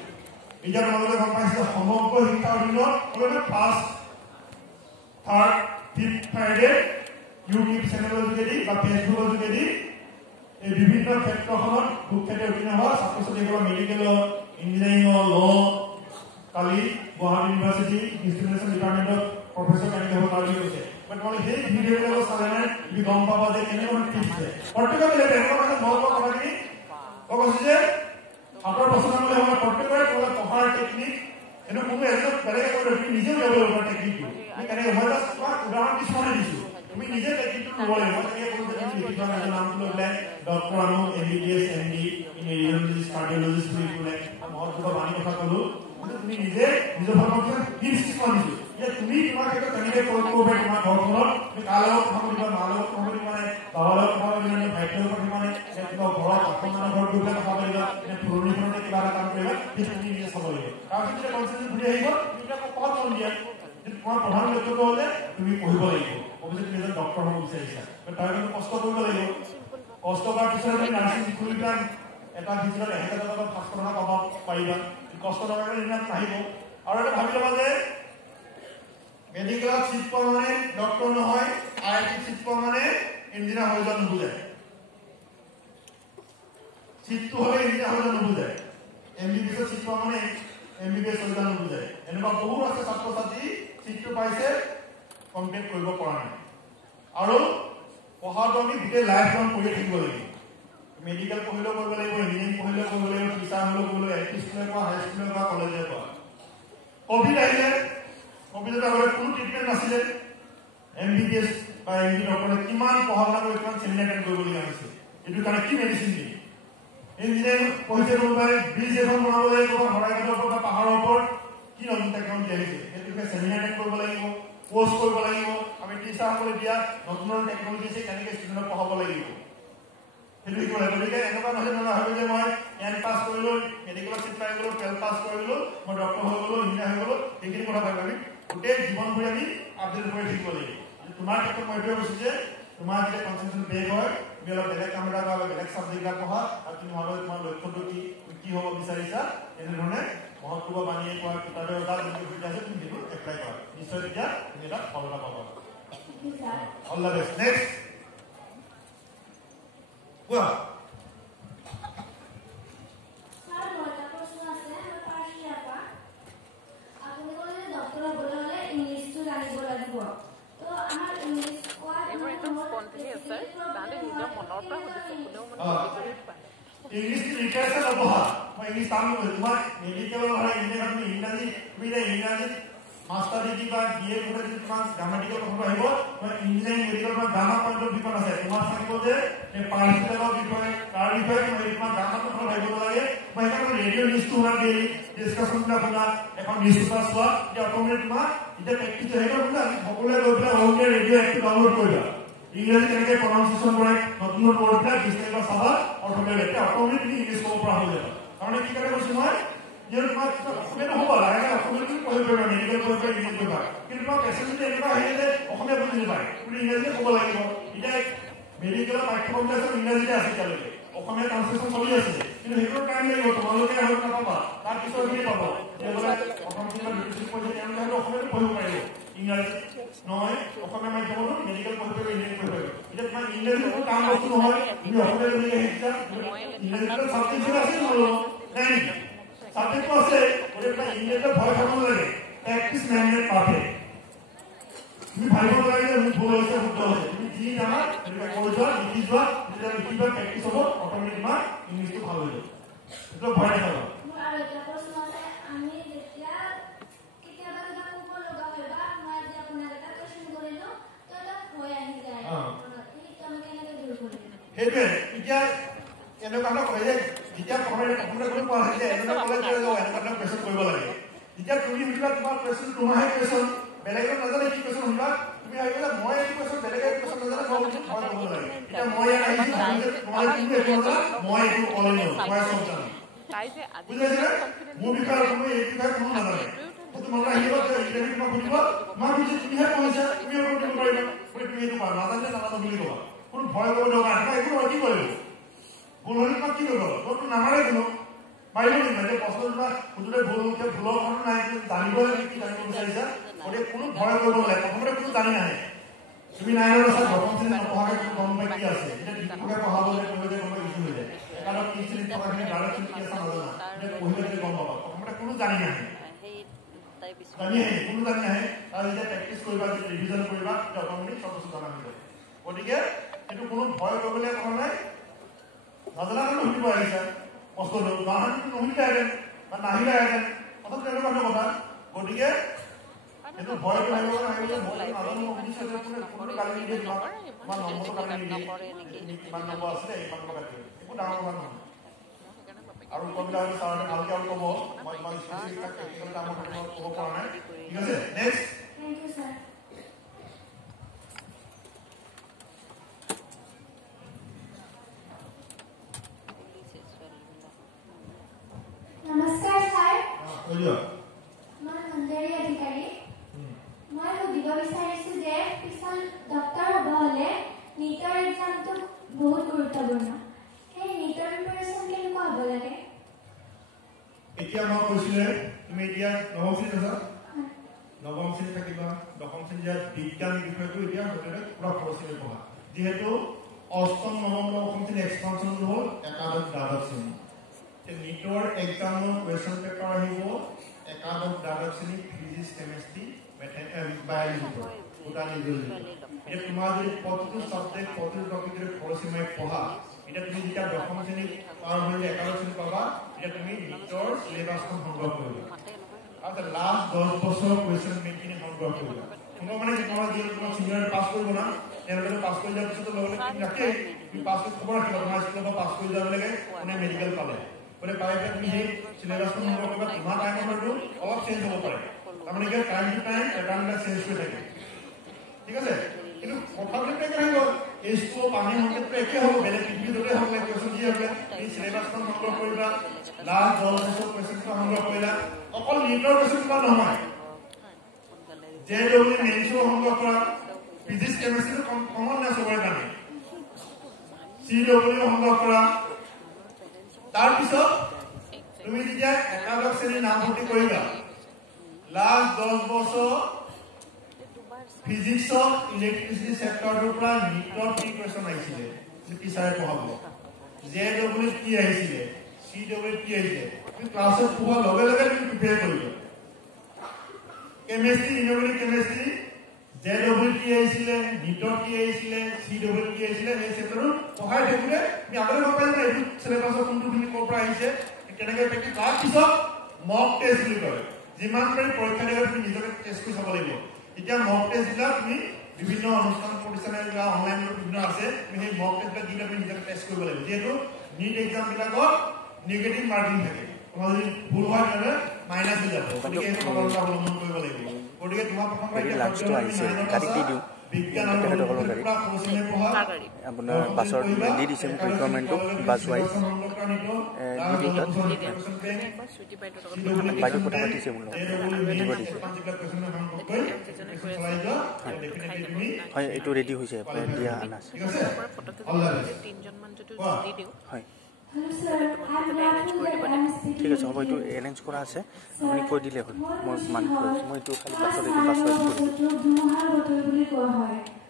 এতিয়া তোমালোকে গম পাইছে সমগ্ৰ শিক্ষাৰ অধীনত first third fifth Friday YouTube চেনেলৰ যোগেদি বা ফেচবুকৰ যোগেদি এই বিভিন্ন ক্ষেত্ৰখনত সুখ্যাতি অধীন হোৱা ছাত্ৰ ছাত্ৰীসকলৰ মেডিকেলৰ ইঞ্জিনিয়াৰিঙৰ ল কালি গুৱাহাটী ইউনিভাৰ্চিটি ইনষ্টিটিউশ্যন ডিপাৰ্টমেণ্টত প্ৰফেচৰ কেনেকৈ হ'ব পাৰি গৈছে তোমালোকে সেই ভিডিঅ'বিলাক চালে তুমি গম পাবা যে কেনেকৈ ঠিক আছে প্ৰত্যেকৰে বেলেগ কথা মই কোৱা কথাখিনি মই কৈছোঁ যে হাতৰ পচন্দ আমাৰ প্ৰত্যেকৰে পঢ়াৰ টেকনিক কিন্তু কোনো এজন বেলেগে কৰি তুমি নিজে ল'ব লাগিব টেকনিকটো তুমি কেনেকৈ মই জাষ্ট তোমাক উদাহৰণ কিছুমানে দিছোঁ তুমি নিজে টেকনিকটো ল'ব লাগিব তেনেকৈ কোনো যদি লিখি থোৱা নিজৰ নামটো লৈ পেলাই ডক্টৰ আনো MBBS MD in radiologist cardiologist বুলি ক'লে মই তোমাৰ বাণী কথা ক'লোঁ তুমি নিজে নিজৰ ভাগত হিন্স কিছুমান দিছোঁ যে তুমি তোমাৰ ক্ষেত্ৰত কেনেকৈ প্ৰয়োগ কৰিব পাৰি তোমাৰ ঘৰখনত তুমি কাৰ লগত কথা পাতিবা মাৰ লগত কথা পাতিবা নে বাবাৰ লগত কথা পাতিবা নে ভাইটিৰ লগত পাতিবা নে কিবা ঘৰত আপোনাৰ ঘৰত গৈ পেলাই কথা পাতিবা নে পুৰণিখনতে কিবা এটা কাম কৰিবা সেইটো তুমি নিজে চাব লাগিব তাৰপিছত যেতিয়া কনচেপ্টটো ঘূৰি আহিব তুমি আকৌ পঢ়াত মন দিয়া তোমাৰ প্ৰধান লক্ষ্যটো হ'ল যে তুমি পঢ়িব লাগিব অৱশ্যে তুমি এজন ডক্টৰ হ'ব বিচাৰিছা তাৰ কাৰণে কষ্ট কৰিব লাগিব কষ্ট কৰাৰ পিছত তুমি নাৰ্ছিং খুলি পেলাই এটা ভিতৰত 1000 টকা 500 টকা পাব পাৰিবা কষ্ট নকৰাকৈ ইমান নাহিব আৰু এটা ভাবি ল'বা যে মেডিকেলত চিট পোৱা মানে ডক্টৰ নহয় IIT চিট পোৱা মানে ইঞ্জিনিয়াৰ হৈ যোৱা নুবুজায় চিটটো হ'লে ইঞ্জিনিয়াৰ হৈ যোৱা নুবুজায় MBBS চিট পোৱা মানে MBBS হৈ যোৱা নুবুজায় এনেকুৱা বহুত আছে ছাত্ৰ ছাত্ৰী চিটটো পাইছে কমপ্লিট কৰিব পৰা নাই আৰু পঢ়াটো আমি গোটেই লাইফ লং কৰি থাকিব লাগিব মেডিকেল পঢ়িলেও কৰিব লাগিব ইঞ্জিনিয়াৰিং পঢ়িলেও কৰিব লাগিব টিচাৰ হ'লেও কৰিব লাগিব LP স্কুলৰ পৰা হাই স্কুলৰ পৰা কলেজৰ পৰা ক'ভিড আহিলে ক'ভিডত আগতে কোনো ট্ৰিটমেণ্ট নাছিলে MBBS বা MD ডক্টৰে কিমান পঢ়া শুনা কৰি কিমান চেমিনাৰ এটেণ্ড কৰিবলগীয়া হৈছিল এইটো কাৰণে কি মেডিচিন দিয়ে ইঞ্জিনিয়াৰিং পঢ়িছে কোনোবাই ব্ৰিজ এখন বনাবলৈ ক'ৰবাত শৰাইঘাটৰ ওপৰত বা পাহাৰৰ ওপৰত কি নতুন টেকনলজি আহিছে সেইটোকে চেমিনাৰ এটেণ্ড কৰিব লাগিব কোৰ্চ কৰিব লাগিব আমি টিচাৰসকলে দিয়া নতুন নতুন টেকনলজি আছে কেনেকৈ ষ্টুডেণ্টক পঢ়াব লাগিব সেইটো শিকিব লাগিব গতিকে এনেকুৱা নহয় ভাবে যে মই N পাছ কৰিলোঁ মেডিকেলত চিট পাই গ'লোঁ 12 পাছ কৰিলোঁ মই ডক্টৰ হৈ গ'লোঁ ইঞ্জিনিয়াৰ হৈ গ'লোঁ সেইখিনি কথা ভাবি আমি গোটেই জীৱন ভৰি আমি আপডেট কৰি থাকিব লাগিব তোমাৰ ক্ষেত্ৰত মই এইটোৱে কৈছোঁ যে তোমাৰ যেতিয়া কনচেনট্ৰেশ্যন ব্ৰেক হয় তুমি অলপ বেলেগ কাম এটা বা বেলেগ চাবজেক্ট এটা পঢ়া আৰু তুমি ভাবা তোমাৰ লক্ষ্যটো কি হ'ব বিচাৰিছা তেনেধৰণে মহৎ বাণীয়ে কোৱা কিতাপৰ এটা যোনটো সুবিধা আছে তুমি সেইটো এপ্লাই কৰা নিশ্চয় তেতিয়া তুমি এটা ফল এটা পাবা অল দ্য বেষ্ট নেক্সট কোৱা English literature na po ha. May English tamu ko. Tuma medical or English তুমি ইংৰাজী মাষ্টাৰ ডিগ্ৰী বা BA পঢ়ি যদি তোমাক গ্ৰামাটিকেল কথা আহিব মই ইঞ্জিনিয়াৰিং মেডিকেল বা গ্ৰামাৰ পইণ্টৰ বিষয় আছে তোমাৰ থাকিব যে এই পাৰ্টিকেলৰ বিষয় তাৰ বিষয়ে মই তোমাক গ্ৰামাৰ কথা ভাবিব লাগে মই সেইকাৰণে ৰেডিঅ' নিউজটো শুনা ডেইলি ডিছকাশ্যনটা শুনা এখন নিউজ পেপাৰ চোৱা যে অট'মেটিক তোমাক এতিয়া প্ৰেক্টিছ হৈ গ'ল বোলে আমি সকলোৱে গৈ পেলাই অৰুণে ৰেডিঅ' এপটো ডাউনলোড কৰিবা ইংৰাজী কেনেকৈ প্ৰনাউন্সিয়েশ্যন কৰে নতুন নতুন ৱৰ্ডবিলাক ডিছকাশ্যন চাবা অট'মেটিক অট'মেটিক ইংলিছ ক'ব পৰা হৈ যাব কাৰণ কি কাৰণে কৈছোঁ মই যে তোমাক অসমীয়া নহ'ব লাগে অসমীয়া তুমি পঢ়িব পাৰিবা মেডিকেল পঢ়িব পাৰিবা ইংলিছ পঢ়িবা কিন্তু তোমাৰ পেচেণ্ট যদি এনেকুৱা আহিলে যে অসমীয়া বুজি নাপায় তুমি ইংৰাজীতে ক'ব লাগিব এতিয়া মেডিকেলৰ পাঠ্যক্ৰমটো আছে ইংৰাজীতে আছে এতিয়ালৈকে অসমীয়া ট্ৰান্সলেশ্যন চলি আছে কিন্তু সেইটোৰ টাইম লাগিব তোমালোকে হয়তো নাপাবা তাৰপিছত তুমি পাবা অসমীয়া অসমীয়াটো পঢ়িব পাৰিব ইংৰাজী নহয় অসমীয়া মাধ্যমতো মেডিকেল পঢ়িব পাৰিব ইংৰাজী পঢ়িব পাৰিব এতিয়া তোমাৰ ইংৰাজী কোনো কাম বস্তু নহয় তুমি অসমীয়া যেনেকৈ শিকিছা ইংৰাজীটো ছাবজেক্ট আছে নাই সাবজেক্ট আছে ওরে একটা ইংলিশে ভয় খাবো লাগে প্র্যাকটিস ম্যানেজ পাবে তুমি ভাইবো লাগে যে ভুল হইছে ভুল হইছে তুমি জি জানা এটা কইবা লিখি যাও যেটা লিখিবা প্র্যাকটিস হবে অটোমেটিক মা ইংলিশে ভালো হয়ে যাবে এটা ভয় খাবো আর এটা প্রশ্ন আছে আমি যেটা কিতাবা কিতাব উপর লগা হইবা না যে আপনি সেইটোৱে এতিয়া এনেকুৱা কয় যে যেতিয়া প্ৰথমতে কোনো কোৱা হয় যে এনেকুৱা কলেজ এনেকুৱা কুৱেশ্যন কৰিব লাগে যেতিয়া তুমি সুধিবা তোমাৰ কুৱেশ্যন তোমাৰহে কুৱেশ্যন বেলেগে নাজানে কি কুৱেশ্যন সুধিবা তুমি ভাবিবা মই এইটো কুৱেশ্যন বেলেগে কুৱেশ্যন নাজানে মই ভয় কৰিব লাগে এতিয়া মই ইয়াত আহিছোঁ মই তুমি এইটো নাজানা মই এইটো অনলাইন মই চব জানো বুজিছে মোৰ বিষয়ে তুমি এই বিষয়ে কোনো নাজানে তোমালোকে আহিব ইণ্টাৰভিউ তোমাক সুধিব মই বুজি তুমিহে পঢ়িছা তুমি কৰিব পাৰিবা তুমি এইটো পাৰা নাজানিলে নাজানো বুলি ক'বা কোনো ভয় কৰিব দৰকাৰ নাই একো কি কৰিব ভুল হ'লে তোমাক কি কৰিব তোৰতো নামাৰে কোনো মাৰিব নেকি মানে প্ৰশ্নটো সুধোতে ভুল হৈছে ভুলৰ কাৰণ নাই জানিব লাগে কি জানিব বিচাৰিছা গতিকে কোনো ভয় কৰিব নালাগে প্ৰথমতে কোনো জানি নাহে তুমি নাইনৰ আছে প্ৰথম শ্ৰেণীত নপঢ়াকৈ কোনো গম পাই কি আছে এতিয়া দীপকে পঢ়াবলৈ কৰিলে গম পাই ইছ্যু হৈ যায় একাদশ কি শ্ৰেণীত পঢ়াখিনি ডাইৰেক্ট কি আছে নাজানা এতিয়া পঢ়িলে গম পাবা প্ৰথমতে কোনো জানি নাহে জানি আহে কোনো জানি নাহে আৰু যেতিয়া প্ৰেক্টিচ কৰিবা যেতিয়া ৰিভিজন কৰিবা তেতিয়া অট'মেটিক চব বস্তু জনা হৈ যায় গতিকে এইটো কোনো ভয় কৰিবলৈ কথা নাই নাজানা কাৰণে সুধিব আহিছা প্ৰশ্নটো নাজানো নুশুনিলেহেঁতেন বা নাহিলেহেঁতেন কথাটো তেনেকুৱা কথা গতিকে এইটো ভয়টো আহিব নাহিলে মই নাজানো সুধিছোঁ যে কোনো গালি নিদিয়ে তোমাৰ নম্বৰটো গালি নিদিয়ে কিমান নম্বৰ আছিলে ইমান নম্বৰ কাটি একো ডাঙৰ কথা নহয় আৰু কবিতা ছাৰহঁতে ভালকৈ আৰু ক'ব মই তোমাক স্পেচিফিক কামৰ ক'ব পৰা নাই ঠিক আছে নেক্সট থ্যাংক ইউ স্যাৰ নমস্কাৰ স্যাৰ মই সুন্দৰী অধিকাৰী মই সুধিব বিচাৰিছোঁ যে পিছত ডক্টৰ হ'ব হ'লে নীটৰ এক্সামটো বহুত গুৰুত্বপূৰ্ণ সেই নীটৰ প্ৰিপাৰেশ্যন কেনেকুৱা হ'ব লাগে এতিয়া মই কৈছিলে তুমি এতিয়া নৱম শ্ৰেণীত আছা নৱম শ্ৰেণীত থাকিবা দশম শ্ৰেণীত বিজ্ঞান বিষয়টো এতিয়া গোটেই পুৰা খৰচী পঢ়া যিহেতু অষ্টম নৱম দশম শ্ৰেণী এক্সপানশ্যনটো হ'ল একাদশ দ্বাদশ শ্ৰেণী নীটৰ এক্সামৰ কুৱেশ্যন পেপাৰ আহিব একাদশ দ্বাদশ শ্ৰেণী ফিজিক্স কেমেষ্ট্ৰি বায়'লজি বোটানী জুলজি এতিয়া তোমাৰ যদি প্ৰতিটো ছাবজেক্ট প্ৰতিটো টপিক যদি খৰচী মাৰি পঢ়া এতিয়া তুমি যেতিয়া দশম শ্ৰেণী পাৰ হৈ একাদশ শ্ৰেণী পাবা এতিয়া তুমি নীটৰ চিলেবাছখন সংগ্ৰহ কৰিবা আৰু লাষ্ট 10 বছৰৰ কুৱেশ্যন বেংকখিনি সংগ্ৰহ কৰিবা সংগ্ৰহ মানে তোমাৰ যিহেতু তোমাৰ ছিনিয়ৰ পাছ কৰিব না তেওঁলোকে পাছ কৰি যোৱাৰ পিছতো লগতে তুমি ৰাখেই তুমি পাছ কৰি খবৰ ৰাখিবা তোমাৰ স্কুলৰ পৰা পাছ কৰি যোৱালৈকে কোনে মেডিকেল পালে বোলে পাই পেলাই তুমি সেই চিলেবাছখন সংগ্ৰহ কৰিবা তোমাৰ টাইমৰ হয়তো অলপ চেঞ্জ হ'ব পাৰে তাৰমানে কি টাইম টু টাইম পেটাৰ্ণবিলাক চেঞ্জ হৈ থাকে ঠিক আছে কিন্তু কথাবিলাক একে আহিব এই স্কুলৰ পানী সংকেতটো একে হ'ব বেলেগ পৃথিৱীৰ য'তে হওক কুৱেশ্যন যি হওক এই চিলেবাছখন সংগ্ৰহ কৰিবা লাষ্ট 10 বছৰ কুৱেশ্যনখন সংগ্ৰহ কৰিলা অকল নীটৰ কুৱেশ্যন পেপাৰ নহয় JEE মেইনছো সংগ্ৰহ কৰা ফিজিক্স কেমেষ্ট্ৰিটো কমন নাই চবৰে কাৰণে CEE সংগ্ৰহ কৰা তাৰপিছত তুমি যেতিয়া একাদশ শ্ৰেণীৰ নামভৰ্তি কৰিবা লাষ্ট 10 বছৰ ফিজিক্সৰ ইলেক্ট্ৰিচিটি চেপ্টাৰটোৰ পৰা নীটৰ কি কুৱেশ্যন আহিছিলে টিচাৰে পঢ়াব JEE কি আহিছিলে CEE কি আহিছিলে তুমি ক্লাছত পঢ়াৰ লগে লগে তুমি প্ৰিপেয়াৰ কৰিবা কেমেষ্ট্ৰি ইনঅৰ্গেনিক কেমেষ্ট্ৰি JEE কি আহিছিলে নীটৰ কি আহিছিলে CEE কি আহিছিলে এই চেপ্টাৰটো পঢ়াই থাকিলে তুমি আগতে গম পাইছা এইটো চিলেবাছৰ কোনটো তুমি ক'ৰ পৰা আহিছে কেনেকৈ প্ৰেক্টিছ কৰাৰ পিছত মক টেষ্ট বুলি কয় যিমান পাৰি পৰীক্ষা দিলে তুমি নিজকে টেষ্ট কৰি চাব লাগিব এতিয়া মক টেষ্টবিলাক তুমি বিভিন্ন অনুষ্ঠান প্ৰতিষ্ঠানে বা অনলাইনত বিভিন্ন আছে তুমি সেই মক টেষ্টবিলাক দিলে তুমি নিজকে টেষ্ট কৰিব লাগিব যিহেতু নীট এক্সামবিলাকত নিগেটিভ মাৰ্কিং থাকে তোমাৰ যদি ভুল হয় তেতিয়াহ'লে মাইনাছ হৈ যাব গতিকে সেইটো সতৰ্কতা অৱলম্বন কৰিব লাগিব গতিকে তোমাৰ প্ৰথমতে বিজ্ঞান আৰু আপোনাৰ বাছৰ দি দিছে ৰিকুৱাৰমেণ্টটো বাছ ৱাইজ বাইদেউ কথা পাতিছে মোৰ লগত দিব দিছে হয় এইটো ৰেডি হৈছে দিয়া আনা আছে হয় ঠিক আছে হ'ব এইটো এৰেঞ্জ কৰা আছে আপুনি কৈ দিলে হ'ল মই মান কৰিছোঁ মই এইটো খালি বাছত এইটো বাছ ৱাইজ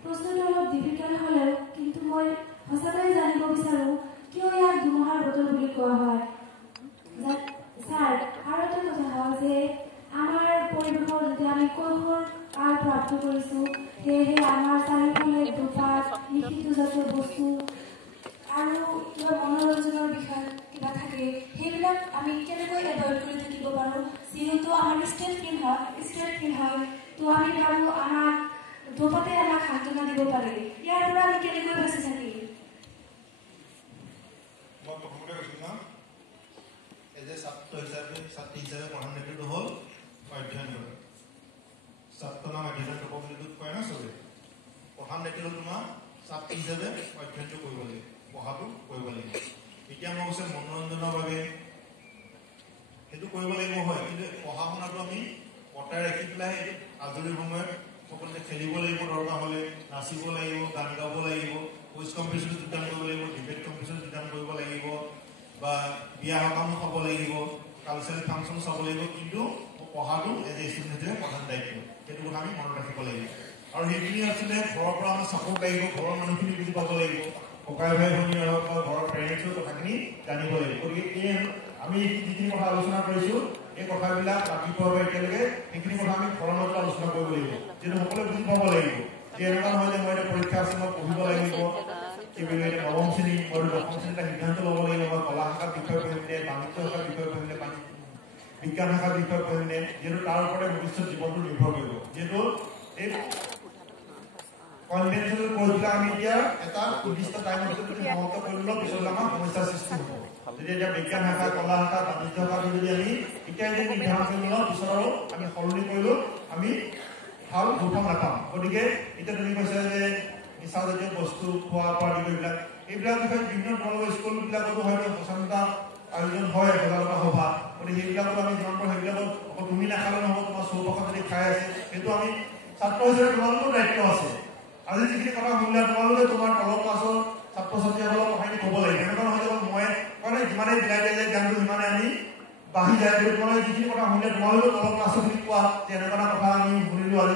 প্ৰশ্নটো অলপ ডিফিকাল্ট হ'লেও কিন্তু মই সঁচাকৈ জানিব বিচাৰোঁ কিয় ইয়াক ধুমুহাৰ বতৰ বুলি কোৱা হয় ছাৰ আৰু এটা কথা হ'ল যে আমাৰ পৰিৱেশৰ যদি আমি কৈশোৰ কাল প্ৰাপ্ত কৰিছোঁ সেয়েহে আমাৰ চাৰিওফালে দুপাত লিখিত জাতীয় বস্তু আৰু কিবা মনোৰঞ্জনৰ বিষয় কিবা থাকে সেইবিলাক আমি কেনেকৈ এভইড কৰি থাকিব পাৰোঁ যিহেতু আমাৰ ষ্ট্ৰেট ফিল হয় তো আমি ভাবোঁ আমাক দুপাতে আমাক সান্তনা দিব পাৰে ইয়াৰ পৰা আমি কেনেকৈ বাচি থাকিম মই প্ৰথমতে কৈছোঁ না এজে ছাত্ৰ হিচাপে ছাত্ৰী হিচাপে প্ৰধান দায়িত্বটো হ'ল অধ্যয়ন কৰা ছাত্ৰ নাম অধ্যয়ন টুকুৰিটোত কয় না চবে প্ৰধান দায়িত্ব হ'ল তোমাৰ ছাত্ৰী হিচাপে অধ্যয়নটো কৰিব লাগিব পঢ়াটো কৰিব লাগিব এতিয়া মই কৈছোঁ মনোৰঞ্জনৰ বাবে সেইটো কৰিব লাগিব হয় কিন্তু পঢ়া শুনাটো আমি কটাই ৰাখি পেলাই আজৰি সময়ত সকলোতে খেলিব লাগিব দৰকাৰ হ'লে নাচিব লাগিব গান গাব লাগিব কুইজ কম্পিটিশ্যনত যোগদান কৰিব লাগিব ডিবেট কম্পিটিশ্যনত যোগদান কৰিব লাগিব বা বিয়া সকাম খাব লাগিব কালচাৰেল ফাংচন চাব লাগিব কিন্তু পঢ়াটো এজ এ ষ্টুডেণ্ট হিচাপে প্ৰধান দায়িত্ব সেইটো কথা আমি মনত ৰাখিব লাগিব আৰু সেইখিনি আচলতে ঘৰৰ পৰা আমাৰ চাপৰ্ট লাগিব ঘৰৰ মানুহখিনি বুজি পাব লাগিব ককাই ভাই ভনী হওক বা ঘৰৰ পেৰেণ্টছৰ কথাখিনি জানিব লাগিব গতিকে এই আমি যিখিনি কথা আলোচনা কৰিছোঁ এই কথাবিলাক ৰাতিপুৱাৰ পৰা এতিয়ালৈকে সেইখিনি কথা আমি ঘৰৰ মাজত আলোচনা কৰিব লাগিব যিহেতু সকলোৱে বুজি পাব লাগিব যে এনেকুৱা নহয় যে মই এতিয়া পৰীক্ষা আছে মই পঢ়িব লাগিব এইবিলাক এতিয়া নৱম শ্ৰেণী মই দশম শ্ৰেণীত সিদ্ধান্ত ল'ব লাগিব বা কলা শাখাৰ বিষয় পঢ়িমনে বাণিজ্য শাখাৰ বিষয় পঢ়িমনে বিজ্ঞান শাখাৰ বিষয় পঢ়িমনে যিহেতু তাৰ ওপৰতে ভৱিষ্যত জীৱনটো নিৰ্ভৰ কৰিব যিহেতু এই কনভেনশ্যনেল কোৰ্চবিলাক আমি এতিয়া এটা নিৰ্দিষ্ট টাইমৰ ভিতৰত যদি সমাপ্ত কৰি লওঁ পিছলৈ আমাৰ সমস্যাৰ সৃষ্টি হ'ব যদি এতিয়া বিজ্ঞান শাখা কলা শাখা বাণিজ্য শাখাটো যদি আমি এতিয়া যদি নিৰ্ধাৰণ কৰি লওঁ পিছত আৰু আমি সলনি কৰিলোঁ আমি ভাল সুফল নাপাম গতিকে এতিয়া তুমি কৈছা যে নিচাজাতীয় বস্তু খোৱা পৰা এইবিলাক বিষয়ে বিভিন্ন ধৰণৰ স্কুলবিলাকতো হয়তো সচেতনতা আয়োজন হয় সজাগতা সভা গতিকে সেইবিলাকত আমি যিমান পাৰোঁ সেইবিলাকত অকল তুমি নাখালে নহ'ব তোমাৰ চৌপাশত যদি খাই আছে সেইটো আমি ছাত্ৰ হিচাপে তোমালোকৰ দায়িত্ব আছে আজি যিখিনি কথা শুনিলে তোমালোকে তোমাৰ তলৰ ক্লাছৰ ছাত্ৰ ছাত্ৰীসকলক কথাখিনি ক'ব লাগিব এনেকুৱা নহয় যে মই মানে যিমানেই বিলাই দিয়া যায় জ্ঞানটো সিমানে আমি বাঢ়ি যায় তোমালোকে যিখিনি কথা শুনিলে তোমালোকে তলৰ ক্লাছৰখিনি কোৱা যে এনেকুৱা এটা কথা আমি শুনিলোঁ আজি